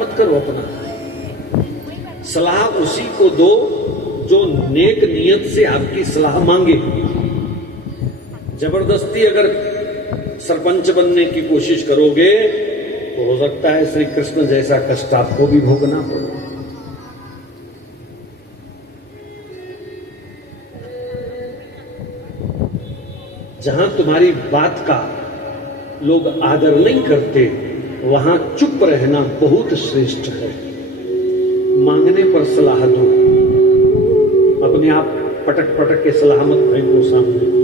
मत करो अपना। सलाह उसी को दो जो नेक नियत से आपकी सलाह मांगे। जबरदस्ती अगर सरपंच बनने की कोशिश करोगे तो हो सकता है श्री कृष्ण जैसा कष्ट आपको भी भोगना पड़े। जहां तुम्हारी बात का लोग आदर नहीं करते वहां चुप रहना बहुत श्रेष्ठ है। मांगने पर सलाह दो, अपने आप पटक पटक के सलाह मत फेंको सामने।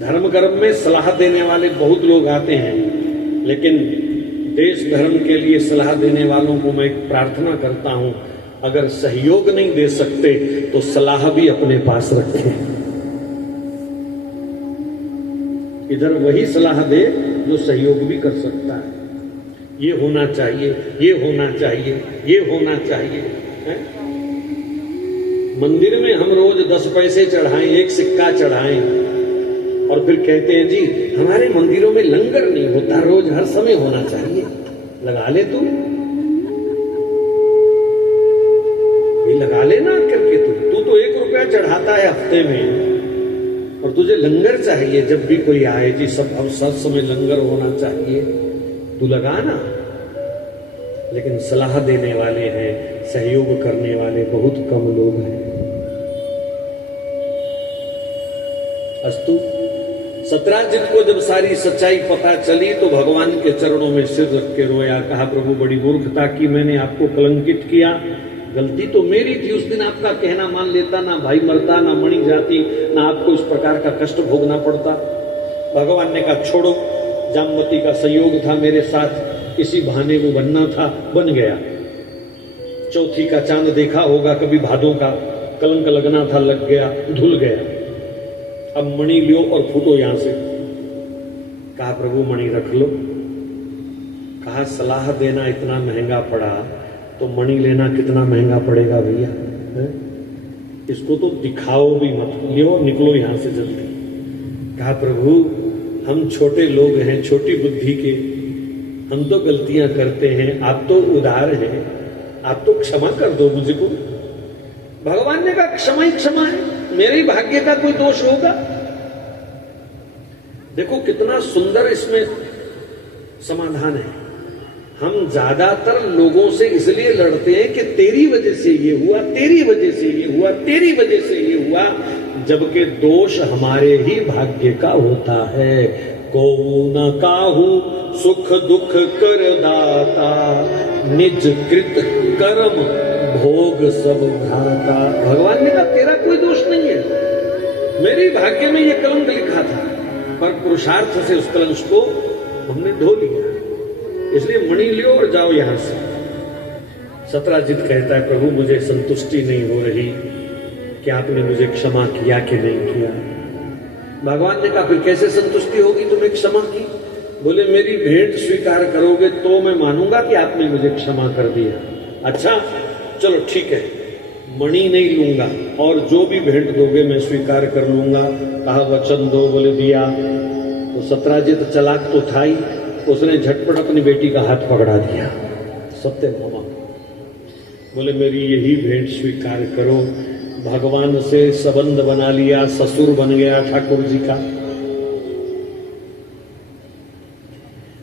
धर्म कर्म में सलाह देने वाले बहुत लोग आते हैं, लेकिन देश धर्म के लिए सलाह देने वालों को मैं प्रार्थना करता हूं, अगर सहयोग नहीं दे सकते तो सलाह भी अपने पास रखें। इधर वही सलाह दे जो सहयोग भी कर सकता है। ये होना चाहिए, ये होना चाहिए, ये होना चाहिए है? मंदिर में हम रोज 10 पैसे चढ़ाएं, 1 सिक्का चढ़ाएं और फिर कहते हैं जी हमारे मंदिरों में लंगर नहीं होता, रोज हर समय होना चाहिए। लगा ले तू, ये लगा लेना करके तू तो 1 रुपया चढ़ाता है हफ्ते में और तुझे लंगर चाहिए जब भी कोई आए जी सब अब सब समय लंगर होना चाहिए। तू लगाना। लेकिन सलाह देने वाले हैं, सहयोग करने वाले बहुत कम लोग हैं। अस्तु। सत्राजित को जब सारी सच्चाई पता चली तो भगवान के चरणों में सिर रख के रोया, कहा प्रभु बड़ी मूर्खता की मैंने, आपको कलंकित किया। गलती तो मेरी थी, उस दिन आपका कहना मान लेता, ना भाई मरता, ना मणि जाती, ना आपको इस प्रकार का कष्ट भोगना पड़ता। भगवान ने कहा छोड़ो, जामवती का संयोग था मेरे साथ, इसी बहाने वो बनना था, बन गया। चौथी का चांद देखा होगा कभी, भादों का कलंक लगना था, लग गया, धुल गया। अब मणि लियो और फूटो यहां से। कहा प्रभु मणि रख लो। कहा सलाह देना इतना महंगा पड़ा तो मणि लेना कितना महंगा पड़ेगा भैया। इसको तो दिखाओ भी मत, लियो निकलो यहां से जल्दी। कहा प्रभु हम छोटे लोग हैं, छोटी बुद्धि के, हम तो गलतियां करते हैं, आप तो उदार हैं, आप तो क्षमा कर दो मुझको। भगवान ने कहा क्षमा ही क्षमा है, मेरे ही भाग्य का कोई दोष होगा। देखो कितना सुंदर इसमें समाधान है। हम ज्यादातर लोगों से इसलिए लड़ते हैं कि तेरी वजह से ये हुआ, तेरी वजह से ये हुआ, तेरी वजह से ये हुआ, जबकि दोष हमारे ही भाग्य का होता है। को न काहू सुख दुख कर दाता, निज कृत कर्म भोग सब घाता। भगवान ने कहा तेरा कोई दोष नहीं है, मेरे भाग्य में ये कलंक लिखा था, पर पुरुषार्थ से उस कलंक को हमने धो लिया। इसलिए मणि लियो और जाओ यहां से। सत्राजित कहता है प्रभु मुझे संतुष्टि नहीं हो रही कि आपने मुझे क्षमा किया कि नहीं किया। भगवान ने कहा फिर कैसे संतुष्टि होगी तुम्हें क्षमा की? बोले मेरी भेंट स्वीकार करोगे तो मैं मानूंगा कि आपने मुझे क्षमा कर दिया। अच्छा चलो ठीक है, मणि नहीं लूंगा और जो भी भेंट दोगे मैं स्वीकार कर लूंगा। कहा वचन दो, बोले दिया। तो सत्राजित चालाक तो था ही, उसने झटपट अपनी बेटी का हाथ पकड़ा दिया। सत्यभामा बोले मेरी यही भेंट स्वीकार करो। भगवान से संबंध बना लिया, ससुर बन गया ठाकुर जी का।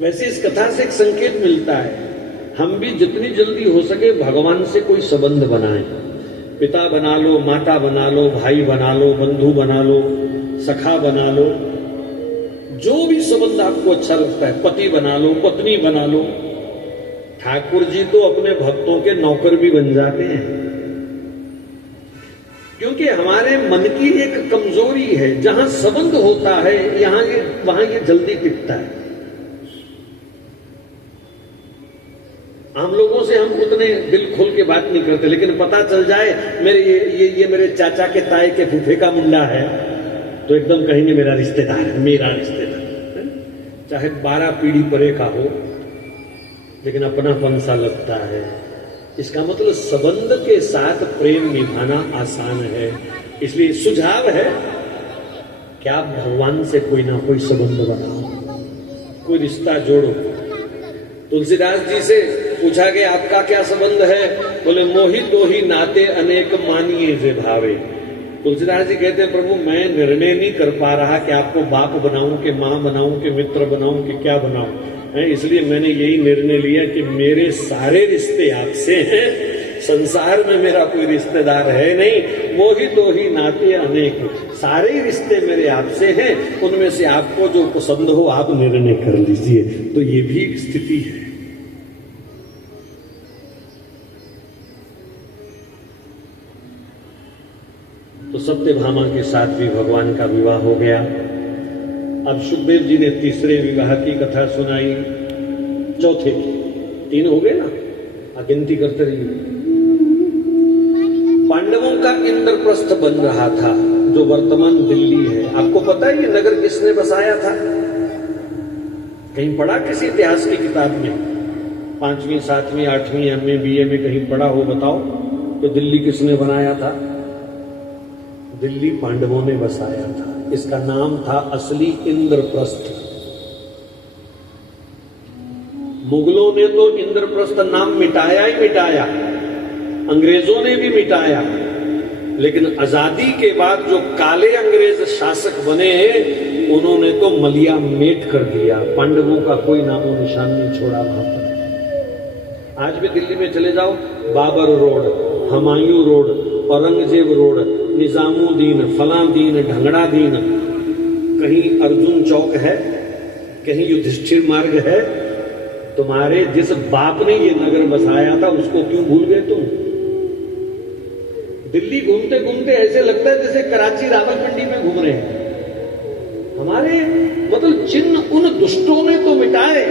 वैसे इस कथा से एक संकेत मिलता है, हम भी जितनी जल्दी हो सके भगवान से कोई संबंध बनाएं। पिता बना लो, माता बना लो, भाई बना लो, बंधु बना लो, सखा बना लो, जो भी संबंध आपको अच्छा लगता है, पति बना लो, पत्नी बना लो। ठाकुर जी तो अपने भक्तों के नौकर भी बन जाते हैं, क्योंकि हमारे मन की एक कमजोरी है, जहां संबंध होता है वहां ये जल्दी टिकता है। आम लोगों से हम उतने दिल खोल के बात नहीं करते, लेकिन पता चल जाए मेरे ये मेरे चाचा के ताए के फूफे का मुंडा है तो एकदम कहेंगे मेरा रिश्तेदार है, मेरा रिश्तेदार है। चाहे 12 पीढ़ी परे का हो, लेकिन अपनापन सा लगता है। इसका मतलब संबंध के साथ प्रेम निभाना आसान है। इसलिए सुझाव है कि आप भगवान से कोई ना कोई संबंध बनाओ, कोई रिश्ता जोड़ो। तुलसीदास जी से पूछा गया आपका क्या संबंध है? बोले मोहि तो ही नाते अनेक मानिए जे भावे। तुलसीदास जी कहते हैं प्रभु मैं निर्णय नहीं कर पा रहा कि आपको बाप बनाऊं कि माँ बनाऊं कि मित्र बनाऊं कि क्या बनाऊं, इसलिए मैंने यही निर्णय लिया कि मेरे सारे रिश्ते आपसे हैं, संसार में मेरा कोई रिश्तेदार है नहीं। मोहि तो ही नाते अनेक, सारे रिश्ते मेरे आपसे हैं, उनमें से आपको जो पसंद हो आप निर्णय कर लीजिए। तो ये भी एक स्थिति है। तो सत्यभामा के साथ भी भगवान का विवाह हो गया। अब सुखदेव जी ने तीसरे विवाह की कथा सुनाई, चौथे की। 3 हो गए ना, गिनती करते रहिए। पांडवों का इंद्रप्रस्थ बन रहा था, जो वर्तमान दिल्ली है। आपको पता है ये नगर किसने बसाया था? कहीं पढ़ा किसी इतिहास की किताब में? 5वीं 7वीं 8वीं MA BA में कहीं पढ़ा हो? बताओ तो दिल्ली किसने बनाया था? दिल्ली पांडवों ने बसाया था। इसका नाम था असली इंद्रप्रस्थ। मुगलों ने तो इंद्रप्रस्थ नाम मिटाया ही मिटाया, अंग्रेजों ने भी मिटाया, लेकिन आजादी के बाद जो काले अंग्रेज शासक बने उन्होंने तो मलिया मेट कर दिया। पांडवों का कोई नामो निशान नहीं छोड़ा वहां पर। आज भी दिल्ली में चले जाओ, Babar road, Humayun road, Aurangzeb road, Nizamuddin, फलादीन, ढंगड़ादीन, कहीं अर्जुन चौक है, कहीं युधिष्ठिर मार्ग है। तुम्हारे जिस बाप ने ये नगर बसाया था उसको क्यों भूल गए तुम? दिल्ली घूमते घूमते ऐसे लगता है जैसे कराची रावलपिंडी में घूम रहे हैं। हमारे मतलब चिन्ह उन दुष्टों ने तो मिटाए,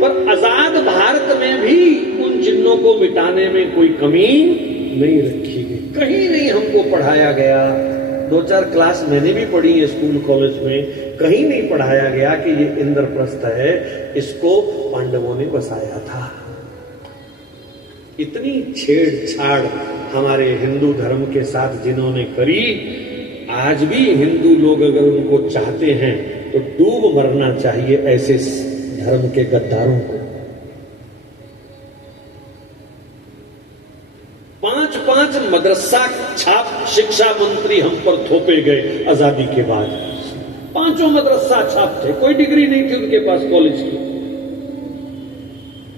पर आजाद भारत में भी उन चिन्हों को मिटाने में कोई कमी नहीं रखी गई। कहीं नहीं हमको पढ़ाया गया, 2-4 क्लास मैंने भी पढ़ी है स्कूल कॉलेज में, कहीं नहीं पढ़ाया गया कि ये इंद्रप्रस्थ है, इसको पांडवों ने बसाया था। इतनी छेड़छाड़ हमारे हिंदू धर्म के साथ जिन्होंने करी, आज भी हिंदू लोग अगर उनको चाहते हैं तो डूब मरना चाहिए ऐसे धर्म के गद्दारों को। 5-5 मदरसा छाप शिक्षा मंत्री हम पर थोपे गए आजादी के बाद। 5 मदरसा छाप थे, कोई डिग्री नहीं थी उनके पास कॉलेज की।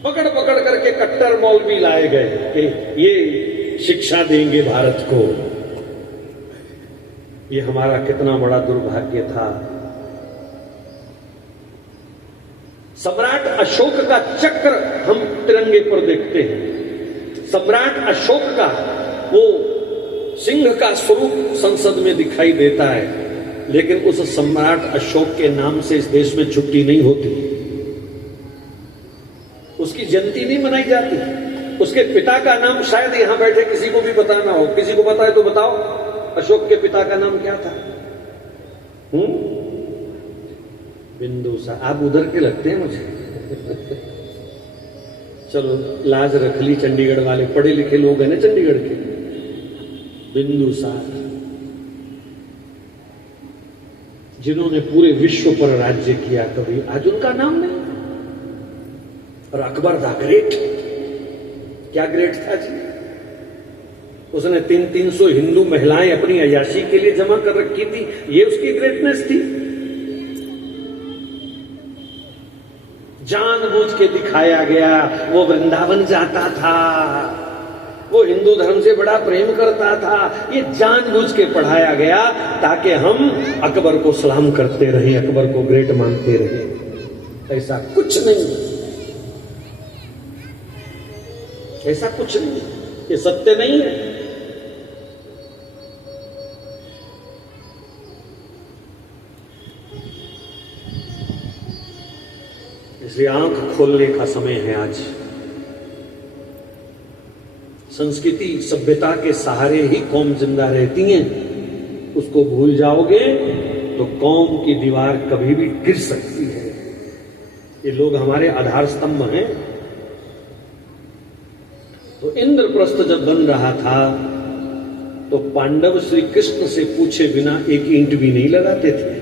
पकड़ पकड़ करके कट्टर मौलवी लाए गए कि ये शिक्षा देंगे भारत को। ये हमारा कितना बड़ा दुर्भाग्य था। सम्राट अशोक का चक्र हम तिरंगे पर देखते हैं। सम्राट अशोक का वो सिंह का स्वरूप संसद में दिखाई देता है, लेकिन उस सम्राट अशोक के नाम से इस देश में छुट्टी नहीं होती, उसकी जयंती नहीं मनाई जाती। उसके पिता का नाम शायद यहां बैठे किसी को भी पता ना हो। किसी को पता है तो बताओ, अशोक के पिता का नाम क्या था? बिंदुसार। आप उधर के लगते हैं मुझे। चलो लाज रख ली, चंडीगढ़ वाले पढ़े लिखे लोग हैं ना चंडीगढ़ के। बिंदुसार, जिन्होंने पूरे विश्व पर राज्य किया कभी, आज उनका नाम नहीं। और अकबर द ग्रेट, क्या ग्रेट था जी? उसने 300 हिंदू महिलाएं अपनी अय्याशी के लिए जमा कर रखी थी, ये उसकी ग्रेटनेस थी। जानबूझ के दिखाया गया, वो वृंदावन जाता था, वो हिंदू धर्म से बड़ा प्रेम करता था, ये जानबूझ के पढ़ाया गया ताकि हम अकबर को सलाम करते रहे, अकबर को ग्रेट मानते रहे। ऐसा कुछ नहीं, ऐसा कुछ नहीं, ये सत्य नहीं है। इसलिए आंख खोलने का समय है आज। संस्कृति सभ्यता के सहारे ही कौम जिंदा रहती है। उसको भूल जाओगे तो कौम की दीवार कभी भी गिर सकती है। ये लोग हमारे आधार स्तंभ हैं। तो इंद्रप्रस्थ जब बन रहा था तो पांडव श्री कृष्ण से पूछे बिना एक ईंट भी नहीं लगाते थे।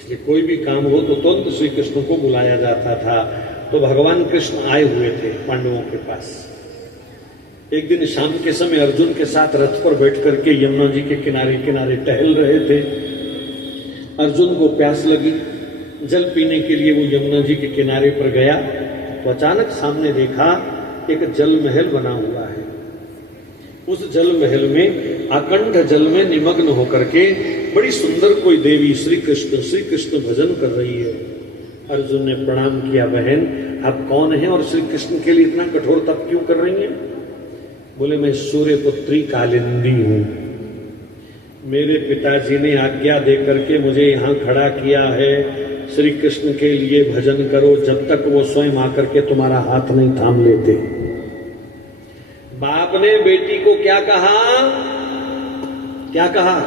इसलिए कोई भी काम हो तो तुरंत श्री कृष्ण को बुलाया जाता था। तो भगवान कृष्ण आए हुए थे पांडवों के पास। एक दिन शाम के समय अर्जुन के साथ रथ पर बैठ करके यमुना जी के किनारे किनारे टहल रहे थे। अर्जुन को प्यास लगी, जल पीने के लिए वो यमुना जी के किनारे पर गया तो अचानक सामने देखा एक जल महल बना हुआ है। उस जल महल में अखंड जल में निमग्न होकर के बड़ी सुंदर कोई देवी श्री कृष्ण भजन कर रही है। अर्जुन ने प्रणाम किया, बहन आप कौन हैं और श्री कृष्ण के लिए इतना कठोर तप क्यों कर रही हैं? बोले मैं सूर्यपुत्री कालिंदी हूं, मेरे पिताजी ने आज्ञा दे करके मुझे यहां खड़ा किया है, श्री कृष्ण के लिए भजन करो जब तक वो स्वयं आकर के तुम्हारा हाथ नहीं थाम लेते। बाप ने बेटी को क्या कहा? क्या कहा?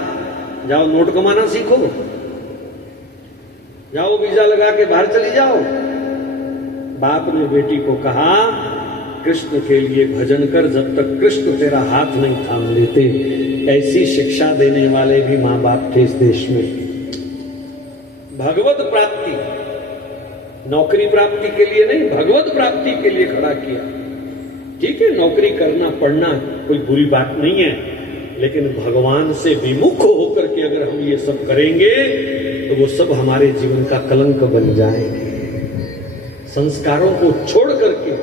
जाओ नोट कमाना सीखो, जाओ वीजा लगा के बाहर चली जाओ। बाप ने बेटी को कहा कृष्ण के लिए भजन कर जब तक कृष्ण तेरा हाथ नहीं थाम लेते। ऐसी शिक्षा देने वाले भी मां बाप थे इस देश में। भगवत प्राप्ति, नौकरी प्राप्ति के लिए नहीं, भगवत प्राप्ति के लिए खड़ा किया। ठीक है, नौकरी करना पढ़ना कोई बुरी बात नहीं है, लेकिन भगवान से विमुख होकर के अगर हम ये सब करेंगे तो वो सब हमारे जीवन का कलंक बन जाएंगे। संस्कारों को छोड़ करके,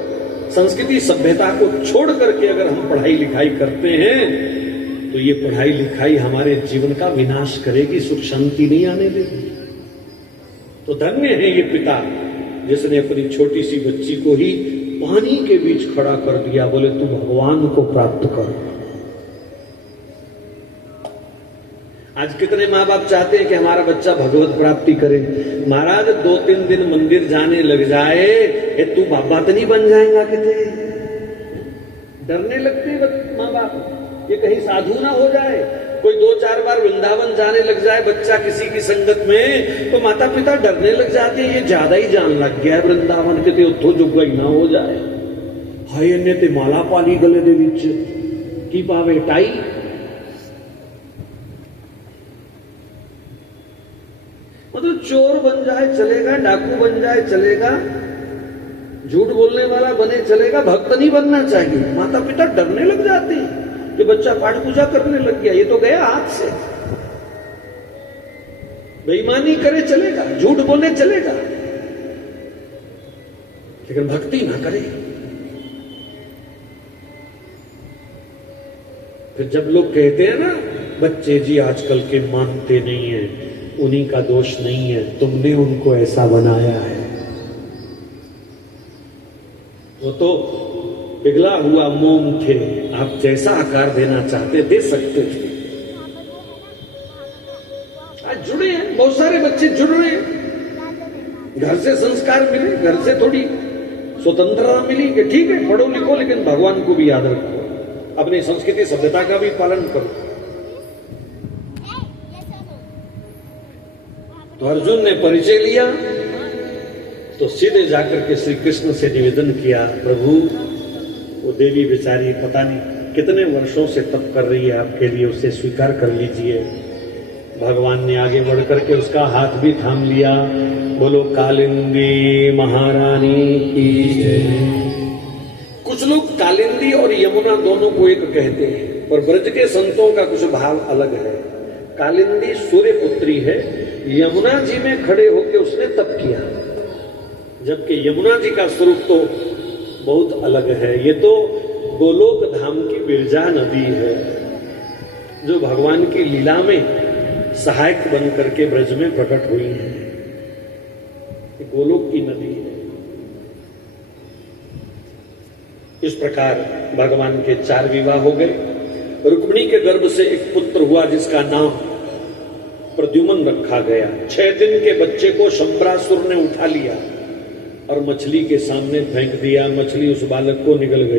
संस्कृति सभ्यता को छोड़ करके अगर हम पढ़ाई लिखाई करते हैं तो ये पढ़ाई लिखाई हमारे जीवन का विनाश करेगी, सुख शांति नहीं आने देगी। तो धन्य है ये पिता जिसने अपनी छोटी सी बच्ची को ही पानी के बीच खड़ा कर दिया, बोले तू भगवान को प्राप्त कर। आज कितने माँ बाप चाहते हैं कि हमारा बच्चा भगवत प्राप्ति करे। महाराज 2-3 दिन मंदिर जाने लग जाए, तू बाबा तो नहीं बन जाएगा कितने? डरने लगते माँ बाप, ये कहीं साधु ना हो जाए। कोई 2-4 बार वृंदावन जाने लग जाए बच्चा किसी की संगत में, तो माता पिता डरने लग जाते हैं, ये ज्यादा ही जान लग गया है वृंदावन के, उत्थों जुग ही ना हो जाए। हाय ने ते माला पाली गले दे विच की पावे टाई। मतलब चोर बन जाए चलेगा, डाकू बन जाए चलेगा, झूठ बोलने वाला बने चलेगा, भक्त नहीं बनना चाहिए। माता पिता डरने लग जाते हैं कि बच्चा पाठ पूजा करने लग गया, ये तो गया हाथ से। बेईमानी करे चलेगा, झूठ बोले चलेगा, लेकिन भक्ति ना करे। फिर जब लोग कहते हैं ना बच्चे जी आजकल के मानते नहीं है, उन्हीं का दोष नहीं है, तुमने उनको ऐसा बनाया है। वो तो पिघला हुआ मोम थे, आप जैसा आकार देना चाहते दे सकते थे। आज जुड़े हैं, बहुत सारे बच्चे जुड़ रहे हैं, घर से संस्कार मिले, घर से थोड़ी स्वतंत्रता मिली कि ठीक है पढ़ो लिखो लेकिन भगवान को भी याद रखो, अपनी संस्कृति सभ्यता का भी पालन करो। तो अर्जुन ने परिचय लिया तो सीधे जाकर के श्री कृष्ण से निवेदन किया, प्रभु वो देवी बेचारी पता नहीं कितने वर्षों से तप कर रही है आपके लिए, उसे स्वीकार कर लीजिए। भगवान ने आगे बढ़ करके उसका हाथ भी थाम लिया। बोलो कालिंदी महारानी की जय। कुछ लोग कालिंदी और यमुना दोनों को एक कहते हैं, पर ब्रज के संतों का कुछ भाव अलग है। कालिंदी सूर्य पुत्री है, यमुना जी में खड़े होकर उसने तप किया, जबकि यमुना जी का स्वरूप तो बहुत अलग है। ये तो गोलोक धाम की बिरजा नदी है जो भगवान की लीला में सहायक बन करके ब्रज में प्रकट हुई है। गोलोक की नदी है। इस प्रकार भगवान के 4 विवाह हो गए। रुक्मिणी के गर्भ से एक पुत्र हुआ जिसका नाम प्रद्युम्न रखा गया। 6 दिन के बच्चे को शंबरासुर ने उठा लिया और मछली के सामने फेंक दिया। मछली उस बालक को निगल गई।